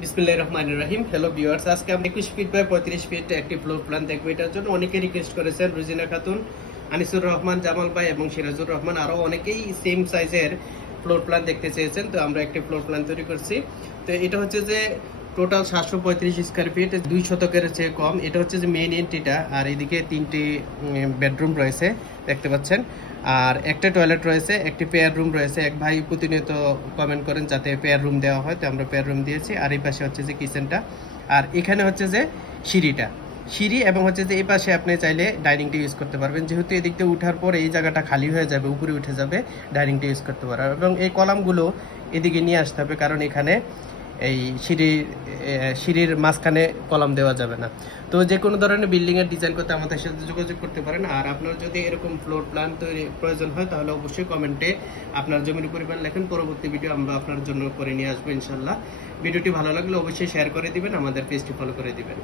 বিসমিল্লাহির রহমানির রহিম। Hello viewers, আজকে আমরা 21 ফিট বাই 35 ফিট একটি ফ্লোর প্ল্যান দেখবো। এটার জন্য অনেকে রিকোয়েস্ট করেছেন, রুজিনা খাতুন, আনিসুর রহমান, জামাল ভাই এবং সিরাজুর রহমান, আরো অনেকেই সেম সাইজের ফ্লোর প্ল্যান দেখতে চেয়েছেন। তো আমরা একটি ফ্লোর প্ল্যান তৈরি করছি। তো এটা হচ্ছে যে টোটাল 735 স্কোয়ার ফিট, 2 শতকের চেয়ে কম। এটা হচ্ছে যে মেইন এন্ট্রিটা, আর এদিকে 3টি বেডরুম রয়েছে দেখতে পাচ্ছেন, আর একটা টয়লেট রয়েছে, একটি পেয়ার রুম রয়েছে। এক ভাই প্রতিনিয়ত কমেন্ট করেন যাতে পেয়ার রুম দেওয়া হয়, তো আমরা পেয়ার রুম দিয়েছি। আর এই পাশে হচ্ছে যে কিচেনটা, আর এখানে হচ্ছে যে সিঁড়ি, এবং হচ্ছে যে এই পাশে আপনি চাইলে ডাইনিংটা ইউজ করতে পারবেন। যেহেতু এদিক দিয়ে উঠার পর এই জায়গাটা খালি হয়ে যাবে, উপরে উঠে যাবে, ডাইনিংটা ইউজ করতে পারবেন। এবং এই কলামগুলো এদিকে নিয়ে আসতে হবে, কারণ এখানে এই সিঁড়ির মাঝখানে কলাম দেওয়া যাবে না। তো যে কোনো ধরনের বিল্ডিং এর ডিজাইন করতে আমাদের সাথে যোগাযোগ করতে পারেন। আর আপনার যদি এরকম ফ্লোর প্ল্যান তৈরি প্রয়োজন হয়, তাহলে অবশ্যই কমেন্টে আপনার জমির পরিমাণ লেখেন। পরবর্তী ভিডিও আমরা আপনার জন্য করে নিয়ে আসবো ইনশাল্লাহ। ভিডিওটি ভালো লাগলে অবশ্যই শেয়ার করে দিবেন, আমাদের পেজটি ফলো করে দিবেন।